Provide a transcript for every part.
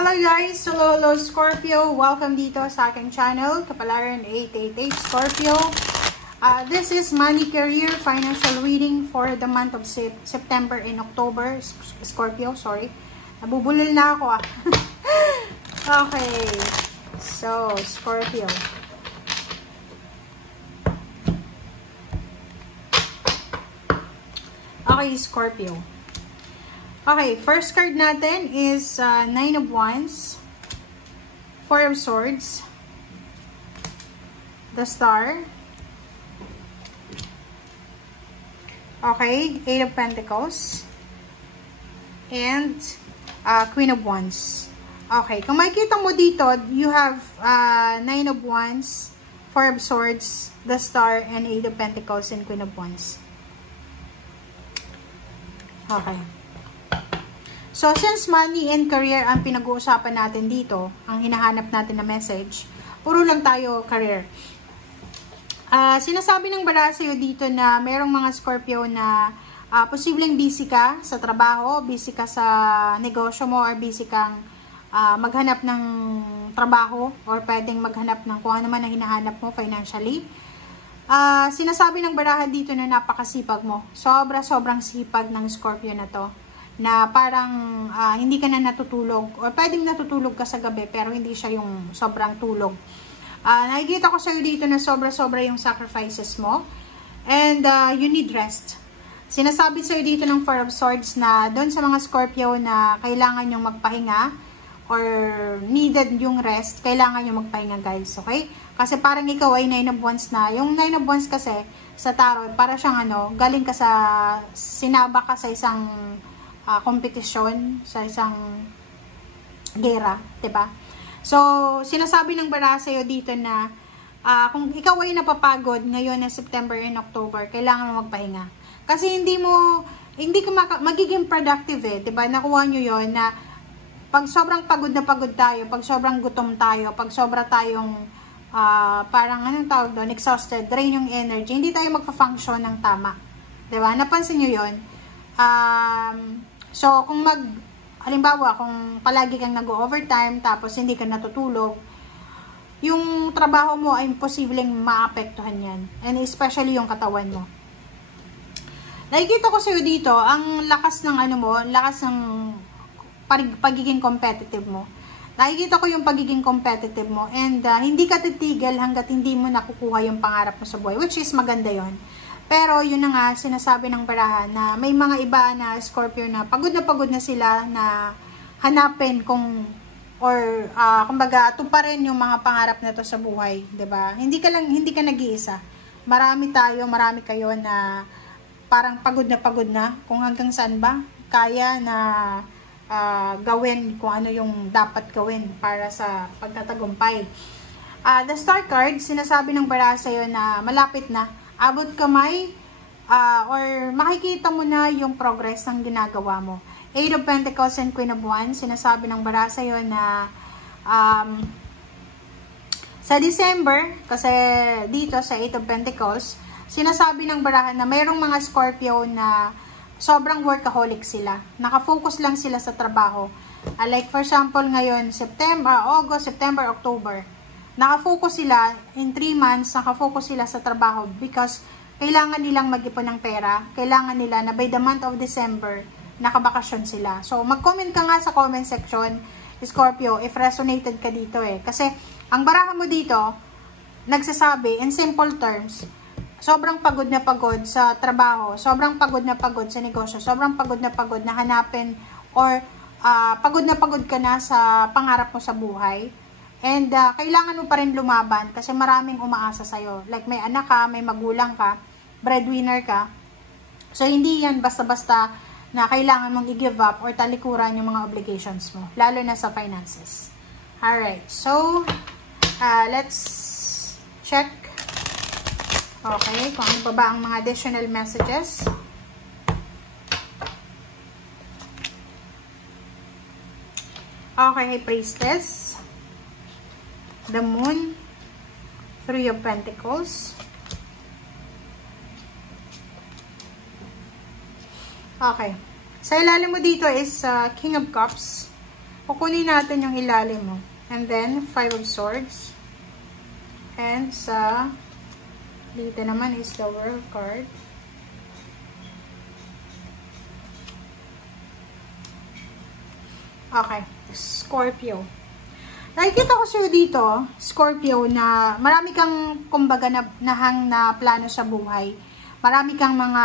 Hello guys! Hello Scorpio! Welcome dito sa aking channel, Kapalaran 888 Scorpio. This is money, career, financial reading for the month of September and October. Scorpio, sorry. Nabubulol na ako Okay. So, Scorpio. Okay, Scorpio. Okay, first card natin is Nine of Wands, Four of Swords, the Star, okay, Eight of Pentacles, and Queen of Wands. Okay, kung makikita mo dito, you have Nine of Wands, Four of Swords, the Star, and Eight of Pentacles, and Queen of Wands. Okay. So, since money and career ang pinag-uusapan natin dito, ang hinahanap natin na message, puro lang tayo career. Sinasabi ng bala sa'yo dito na mayroong mga Scorpio na posibleng busy ka sa trabaho, busy ka sa negosyo mo, or busy kang maghanap ng trabaho, or pwedeng maghanap ng kung ano man ang hinahanap mo financially. Sinasabi ng barahan dito na napakasipag mo. Sobrang sipag ng Scorpio na to. Na parang hindi ka na natutulog, or pwedeng natutulog ka sa gabi pero hindi siya yung sobrang tulog. Nakikita ko sa'yo dito na sobra yung sacrifices mo, and you need rest. Sinasabi sa'yo dito ng Four of Swords na doon sa mga Scorpio na kailangan yung magpahinga or needed yung rest, kailangan yung magpahinga guys, okay? Kasi parang ikaw ay Nine of Wands na. Yung Nine of Wands kasi sa tarot, para siyang galing ka sa, sinaba ka sa isang kompetisyon, sa isang gera, diba? So, sinasabi ng bara sa'yo dito na kung ikaw ay napapagod ngayon na September and October, kailangan mo magpahinga. Kasi hindi ka magiging productive diba? Nakuha nyo yon na pag sobrang pagod na pagod tayo, pag sobrang gutom tayo, pag sobra tayong parang anong tawag doon, exhausted, drain yung energy, hindi tayo magpa-function ng tama. Diba? Napansin nyo yon? So, halimbawa, kung palagi kang nag-overtime, tapos hindi ka natutulog, yung trabaho mo ay imposibleng maapektuhan yan. And especially yung katawan mo. Nakikita ko sa'yo dito, ang lakas ng lakas ng pagiging competitive mo. Nakikita ko yung pagiging competitive mo, and hindi ka titigil hanggat hindi mo nakukuha yung pangarap mo sa buhay, which is maganda yon. Pero yun na nga, sinasabi ng barahan na may mga iba na Scorpio na pagod na sila na hanapin kumbaga tuparin yung mga pangarap na to sa buhay, 'di ba? Hindi ka nag-iisa. Marami kayo na parang pagod na kung hanggang saan ba kaya na gawin kung ano yung dapat gawin para sa pagtatagumpay. The Star card, sinasabi ng barahan sa'yo na malapit na, abot kamay, or makikita mo na yung progress ng ginagawa mo. Eight of Pentacles and Queen of Wands, sinasabi ng bara sa'yo na sa December, kasi dito sa Eight of Pentacles, sinasabi ng barahan na mayroong mga Scorpio na sobrang workaholic sila. Nakafocus lang sila sa trabaho. Like for example, ngayon, August, September, October. Nakafocus sila, in 3 months, nakafocus sila sa trabaho because kailangan nilang mag-ipon ng pera. Kailangan nila na by the month of December, nakabakasyon sila. So, mag-comment ka nga sa comment section, Scorpio, if resonated ka dito Kasi, ang barahan mo dito, nagsasabi, in simple terms, sobrang pagod na pagod sa trabaho, sobrang pagod na pagod sa negosyo, sobrang pagod na hanapin, or pagod ka na sa pangarap mo sa buhay. And kailangan mo pa rin lumaban kasi maraming umaasa sa'yo. Like may anak ka, may magulang ka, breadwinner ka. So hindi yan basta-basta na kailangan mong i-give up or talikuran yung mga obligations mo. Lalo na sa finances. Alright, so let's check. Okay, kung ano pa ba ang mga additional messages. Okay, Priestess. The Moon, Three of Pentacles. Okay. Sa ilalim mo dito is King of Cups. kukunin natin yung ilalim mo. And then, 5 of Swords. And sa dito naman is the World card. Okay, Scorpio. Nakikita ko sa'yo dito, Scorpio, na marami kang kumbaga nahang na plano sa buhay. Marami kang mga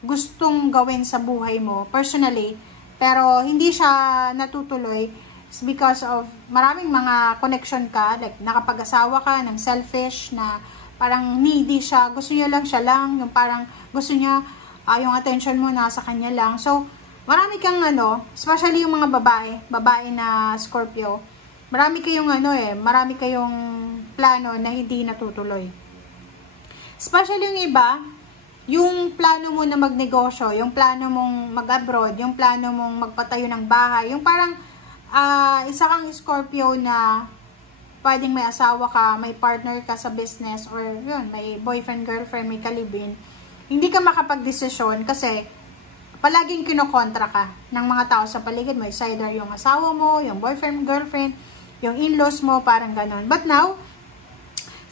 gustong gawin sa buhay mo, personally, pero hindi siya natutuloy because of maraming mga connection ka, like nakapag-asawa ka ng selfish, na parang needy siya, gusto niya lang, yung parang gusto niya, yung attention mo nasa kanya lang. So, marami kang especially yung mga babae na Scorpio, marami kayong plano na hindi natutuloy. Especially yung iba, yung plano mo na magnegosyo, yung plano mong mag-abroad, yung plano mong magpatayo ng bahay, yung parang isa kang Scorpio na pwedeng may asawa ka, may partner ka sa business, or yun, may boyfriend, girlfriend, may kalibin, hindi ka makapag-desisyon kasi palaging kinokontra ka ng mga tao sa paligid mo. It's either yung asawa mo, yung boyfriend, girlfriend, yung in-laws mo, parang ganon. But now,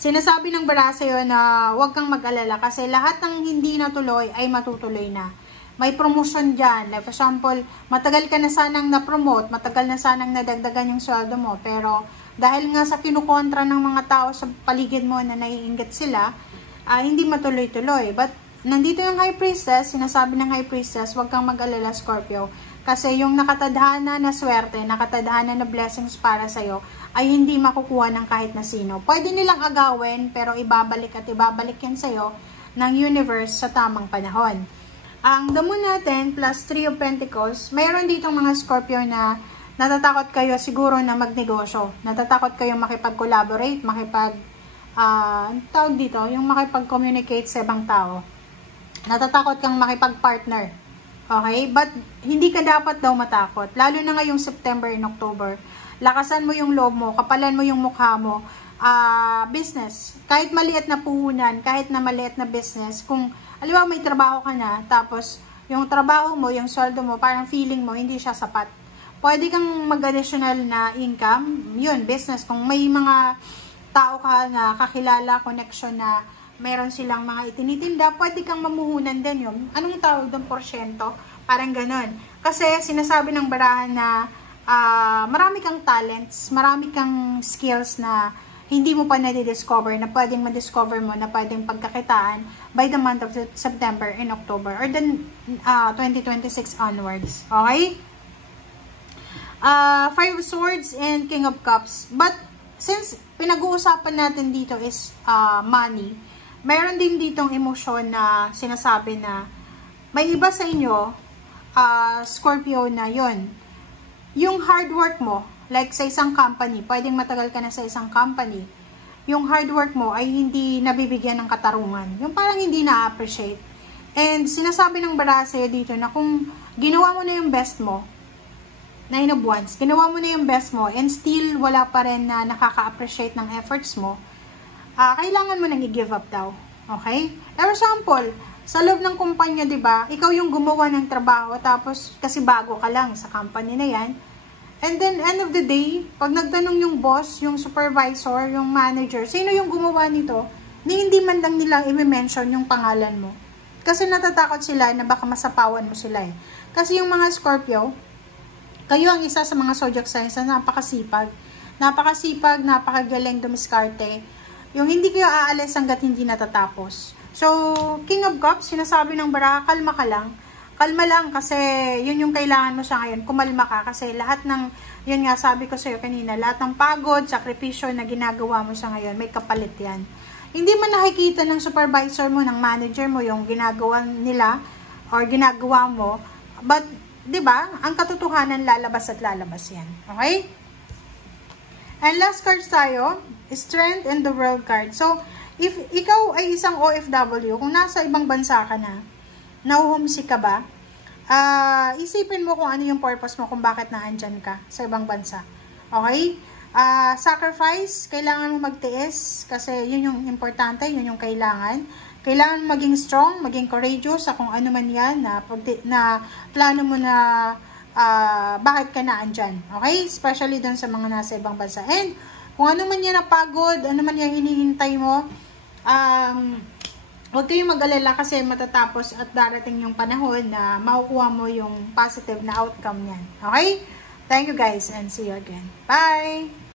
sinasabi ng bara sa'yo na huwag kang mag-alala kasi lahat ng hindi natuloy ay matutuloy na. May promotion dyan. Like for example, matagal ka na sanang na-promote, matagal na sanang nadagdagan yung sweldo mo, pero dahil nga sa kinukontra ng mga tao sa paligid mo na naiinggit sila, hindi matuloy-tuloy. But nandito yung High Priestess, sinasabi ng High Priestess, huwag kang mag-alala, Scorpio. Kasi yung nakatadhana na swerte, nakatadhana na blessings para sa'yo, ay hindi makukuha ng kahit na sino. Pwede nilang agawin, pero ibabalik at ibabalik yan sa'yo ng universe sa tamang panahon. Ang damo natin, plus 3 of Pentacles, mayroon ditong mga Scorpio na natatakot kayo siguro na magnegosyo. Natatakot kayo makipag-collaborate, tawag dito, yung makipag-communicate sa ibang tao. Natatakot kang makipag-partner. Okay? But, hindi ka dapat daw matakot. Lalo na ngayong September and October. Lakasan mo yung loob mo, kapalan mo yung mukha mo. Business. Kahit maliit na puhunan, kahit na maliit na business, kung, alam mo, may trabaho ka na, tapos, yung trabaho mo, yung sweldo mo, parang feeling mo, hindi siya sapat. Pwede kang mag-additional na income. Yun, business. Kung may mga tao ka na kakilala, connection na meron silang mga itinitinda, pwede kang mamuhunan din yun. Anong tawag doon? Porsyento? Parang ganon. Kasi sinasabi ng barahan na marami kang talents, marami kang skills na hindi mo pa na-discover, na pwedeng ma-discover mo, na pwedeng pagkakitaan by the month of September and October, or then 2026 onwards. Okay? 5 of Swords and King of Cups. But, since pinag-uusapan natin dito is money, mayroon din ditong emosyon na sinasabi na may iba sa inyo, Scorpio, na yon, yung hard work mo, like sa isang company, pwedeng matagal ka na sa isang company, yung hard work mo ay hindi nabibigyan ng katarungan. Yung parang hindi na-appreciate. And sinasabi ng bara sa'yo dito na kung ginawa mo na yung best mo, 9 of Wands, ginawa mo na yung best mo, and still wala pa rin na nakaka-appreciate ng efforts mo, kailangan mo nang i-give up daw. Okay? For example, sa loob ng kumpanya, diba, ikaw yung gumawa ng trabaho, tapos kasi bago ka lang sa company na yan, and then, end of the day, pag nagtanong yung boss, yung supervisor, yung manager, sino yung gumawa nito, hindi man lang nila i-mention yung pangalan mo. Kasi natatakot sila na baka masapawan mo sila eh. Kasi yung mga Scorpio, kayo ang isa sa mga zodiac signs na napakasipag. Napakasipag, napakagaling dumiskarte. Yung hindi kayo aalis hanggat hindi natatapos. So, King of Cups, sinasabi ng bara, kalma ka lang. Kalma lang kasi yun yung kailangan mo sa ngayon. Kumalma ka kasi lahat ng, yun nga sabi ko sa'yo kanina, lahat ng pagod, sakripisyo na ginagawa mo sa ngayon, may kapalit yan. Hindi man nakikita ng supervisor mo, ng manager mo, yung ginagawa nila or ginagawa mo. But, di ba, ang katotohanan lalabas at lalabas yan. Okay? And last cards tayo, Strength and the World card. So, if ikaw ay isang OFW, kung nasa ibang bansa ka na, na-homesick ka ba, isipin mo kung ano yung purpose mo, kung bakit naandyan ka sa ibang bansa. Okay? Sacrifice, kailangan mo magtiis, kasi yun yung importante, yun yung kailangan. Kailangan maging strong, maging courageous sa kung ano man yan, na plano mo na bakit ka na andyan. Okay? Especially dun sa mga nasa ibang bansa. And kung ano man yan napagod, ano man yung hinihintay mo, huwag kayong mag-alala kasi matatapos at darating yung panahon na makukuha mo yung positive na outcome niyan. Okay? Thank you guys and see you again. Bye!